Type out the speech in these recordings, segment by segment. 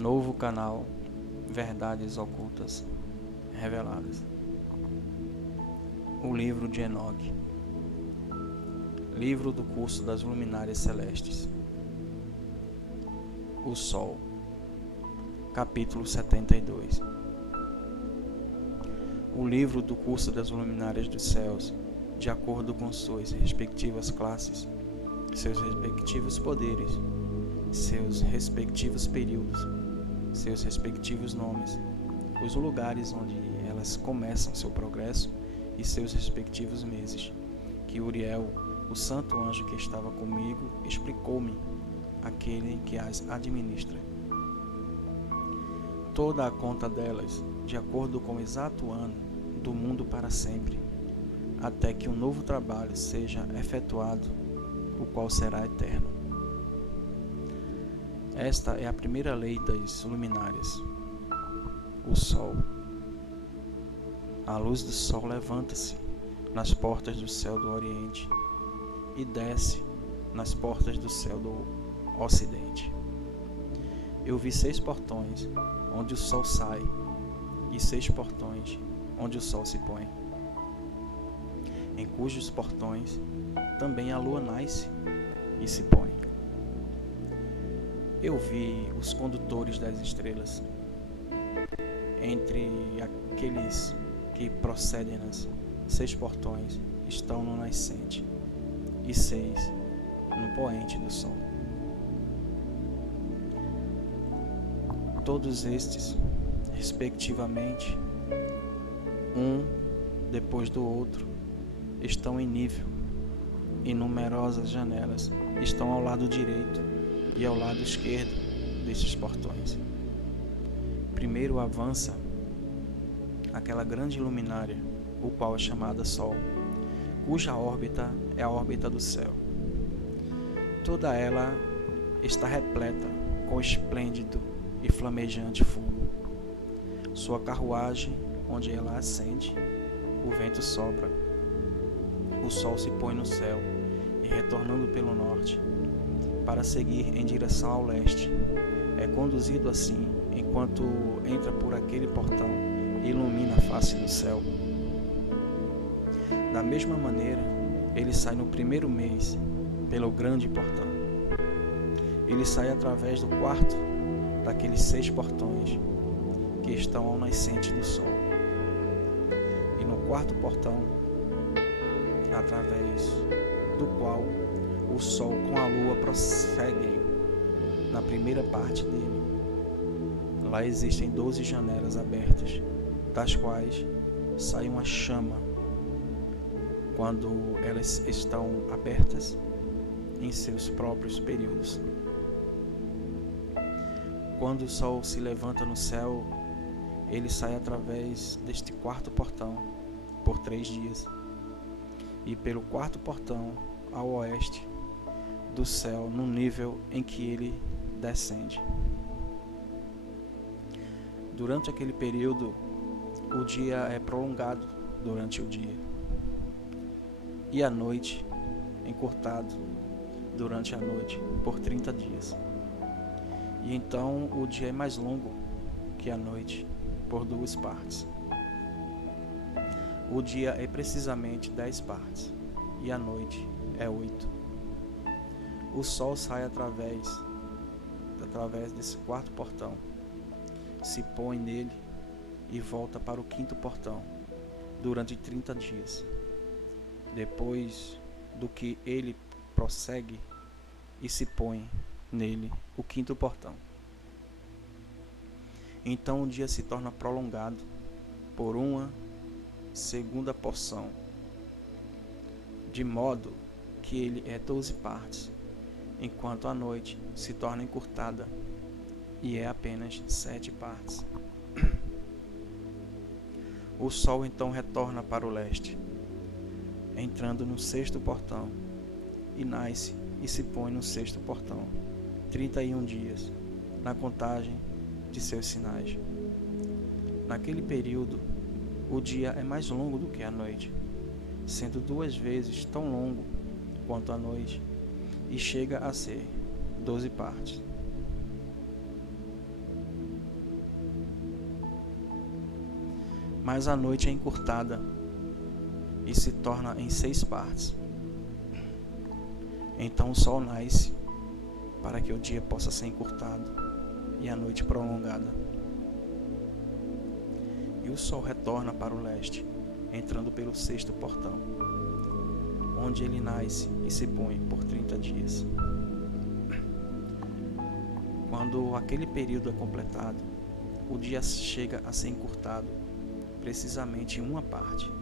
Novo canal Verdades Ocultas Reveladas. O livro de Enoque. Livro do curso das luminárias celestes. O Sol. Capítulo 72. O livro do curso das luminárias dos céus, de acordo com suas respectivas classes, seus respectivos poderes, seus respectivos períodos, seus respectivos nomes, os lugares onde elas começam seu progresso e seus respectivos meses, que Uriel, o santo anjo que estava comigo, explicou-me, aquele que as administra. Toda a conta delas, de acordo com o exato ano do mundo para sempre, até que um novo trabalho seja efetuado, o qual será eterno. Esta é a primeira lei das luminárias. O Sol. A luz do Sol levanta-se nas portas do céu do Oriente e desce nas portas do céu do Ocidente. Eu vi 6 portões onde o Sol sai e 6 portões onde o Sol se põe, em cujos portões também a Lua nasce e se põe. Eu vi os condutores das estrelas, entre aqueles que procedem nas 6 portões estão no nascente e 6 no poente do Sol. Todos estes, respectivamente, um depois do outro, estão em nível, e numerosas janelas estão ao lado direito e ao lado esquerdo destes portões. Primeiro avança aquela grande luminária, o qual é chamada Sol, cuja órbita é a órbita do céu. Toda ela está repleta com esplêndido e flamejante fogo. Sua carruagem, onde ela ascende, o vento sopra. O Sol se põe no céu e, retornando pelo norte, para seguir em direção ao leste, é conduzido assim enquanto entra por aquele portão e ilumina a face do céu. Da mesma maneira, ele sai no primeiro mês pelo grande portão. Ele sai através do quarto daqueles 6 portões que estão ao nascente do Sol. E no quarto portão, através do qual o Sol com a Lua prosseguem na primeira parte dele. Lá existem 12 janelas abertas, das quais sai uma chama quando elas estão abertas em seus próprios períodos. Quando o Sol se levanta no céu, ele sai através deste quarto portão por 3 dias, e pelo quarto portão ao oeste do céu, no nível em que ele descende. Durante aquele período, o dia é prolongado durante o dia, e a noite encurtado durante a noite por 30 dias. E então o dia é mais longo que a noite por 2 partes. O dia é precisamente 10 partes e a noite é 8. O Sol sai através desse quarto portão, se põe nele e volta para o quinto portão durante 30 dias. Depois do que ele prossegue e se põe nele o quinto portão. Então o dia se torna prolongado por uma segunda porção, de modo que ele é 12 partes, enquanto a noite se torna encurtada e é apenas 7 partes. O Sol então retorna para o leste, entrando no 6º portão, e nasce e se põe no 6º portão, 31 dias, na contagem de seus sinais. Naquele período, o dia é mais longo do que a noite, sendo 2 vezes tão longo quanto a noite, e chega a ser 12 partes. mas a noite é encurtada e se torna em 6 partes. Então o sol nasce para que o dia possa ser encurtado e a noite prolongada. E o sol retorna para o leste, entrando pelo 6º portão, onde ele nasce e se põe por 30 dias. Quando aquele período é completado, o dia chega a ser encurtado precisamente em uma parte,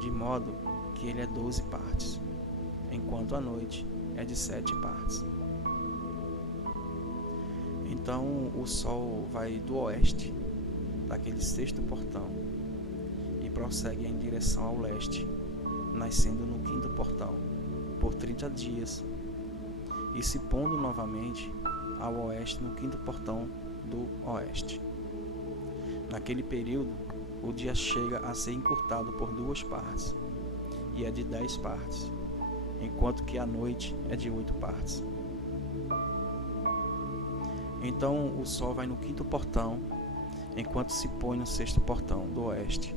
de modo que ele é 12 partes, enquanto a noite é de 7 partes. Então o sol vai do oeste, daquele 6º portão, e prossegue em direção ao leste, nascendo no 5º portão, por 30 dias, e se pondo novamente ao oeste no 5º portão do oeste. Naquele período, o dia chega a ser encurtado por 2 partes, e é de 10 partes, enquanto que a noite é de 8 partes. Então o sol vai no 5º portão, enquanto se põe no 6º portão do oeste,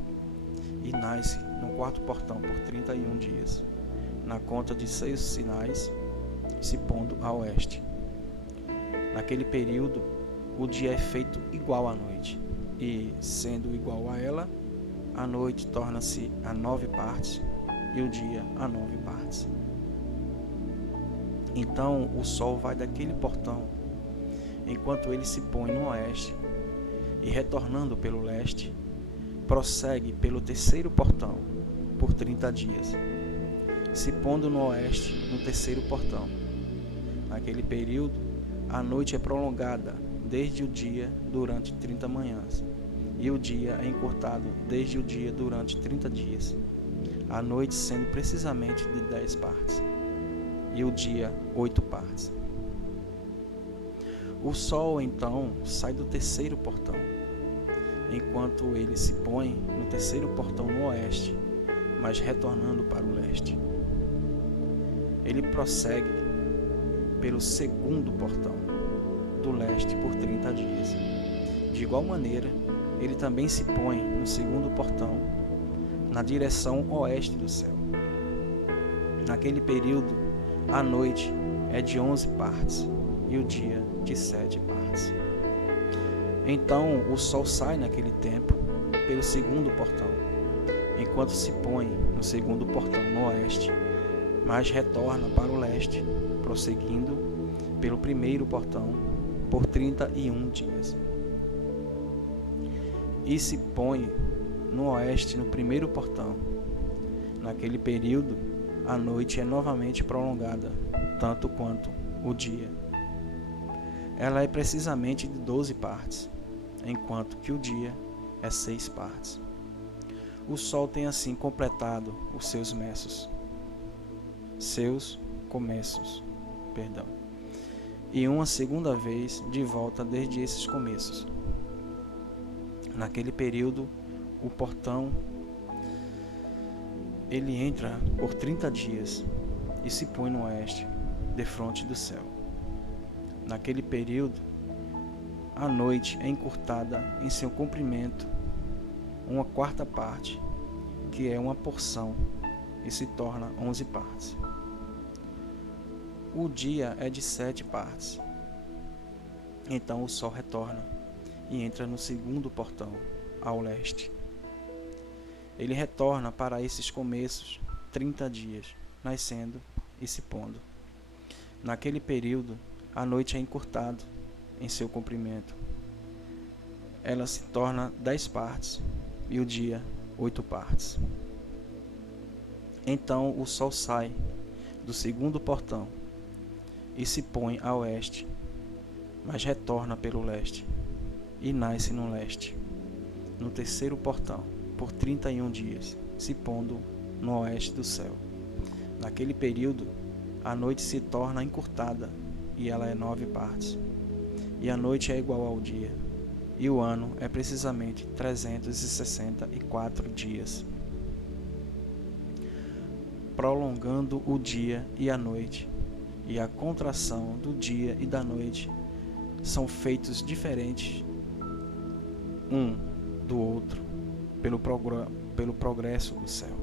e nasce no 4º portão por 31 dias, na conta de 6 sinais, se pondo a oeste. Naquele período, o dia é feito igual à noite, e, sendo igual a ela, a noite torna-se a 9 partes, e o dia a 9 partes. Então o sol vai daquele portão, enquanto ele se põe no oeste, e retornando pelo leste, prossegue pelo 3º portão, por 30 dias, se pondo no oeste no 3º portão. Naquele período, a noite é prolongada desde o dia durante 30 manhãs, e o dia é encurtado desde o dia durante 30 dias, a noite sendo precisamente de 10 partes, e o dia 8 partes. O sol então sai do 3º portão, enquanto ele se põe no 3º portão no oeste, mas retornando para o leste. Ele prossegue pelo 2º portão do leste por 30 dias. De igual maneira, ele também se põe no 2º portão, na direção oeste do céu. Naquele período, a noite é de 11 partes e o dia de 7 partes. Então o sol sai naquele tempo pelo 2º portão, enquanto se põe no 2º portão no oeste, mas retorna para o leste, prosseguindo pelo 1º portão por 31 dias. E se põe no oeste no 1º portão. Naquele período, a noite é novamente prolongada, tanto quanto o dia. Ela é precisamente de 12 partes, enquanto que o dia é 6 partes. O sol tem assim completado os seus começos, e uma segunda vez de volta desde esses começos. Naquele período, o portão ele entra por 30 dias e se põe no oeste, defronte do céu. Naquele período, a noite é encurtada em seu comprimento, uma 4ª parte, que é uma porção, e se torna 11 partes. O dia é de 7 partes. Então o sol retorna e entra no 2º portão, ao leste. Ele retorna para esses começos 30 dias, nascendo e se pondo. Naquele período, a noite é encurtada em seu comprimento. Ela se torna 10 partes e o dia 8 partes. Então o sol sai do 2º portão e se põe a oeste, mas retorna pelo leste e nasce no leste, no 3º portão, por 31 dias, se pondo no oeste do céu. Naquele período, a noite se torna encurtada e ela é 9 partes, e a noite é igual ao dia, e o ano é precisamente 364 dias. Prolongando o dia e a noite, e a contração do dia e da noite são feitos diferentes um do outro pelo progresso do céu.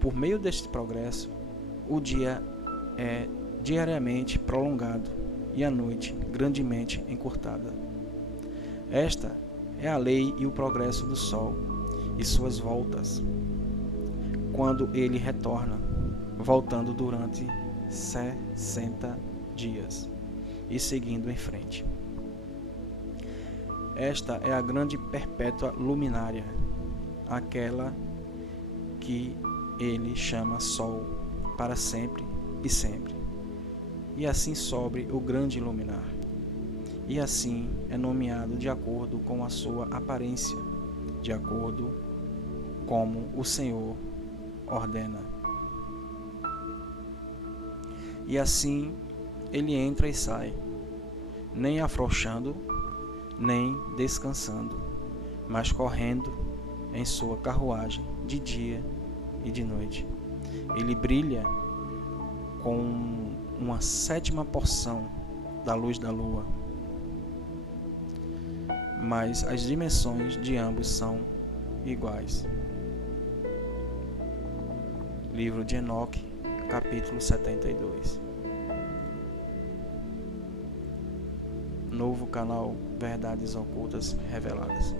Por meio deste progresso, o dia é diariamente prolongado e a noite grandemente encurtada. Esta é a lei e o progresso do Sol e suas voltas, quando ele retorna, voltando durante 60 dias e seguindo em frente. Esta é a grande perpétua luminária, aquela que ele chama Sol para sempre e sempre. E assim sobre o grande luminar. E assim é nomeado de acordo com a sua aparência, de acordo como o Senhor ordena. E assim ele entra e sai, nem afrouxando, nem descansando, mas correndo em sua carruagem de dia e de noite. Ele brilha com uma 7ª porção da luz da lua, mas as dimensões de ambos são iguais. Livro de Enoque, capítulo 72. Novo canal Verdades Ocultas Reveladas.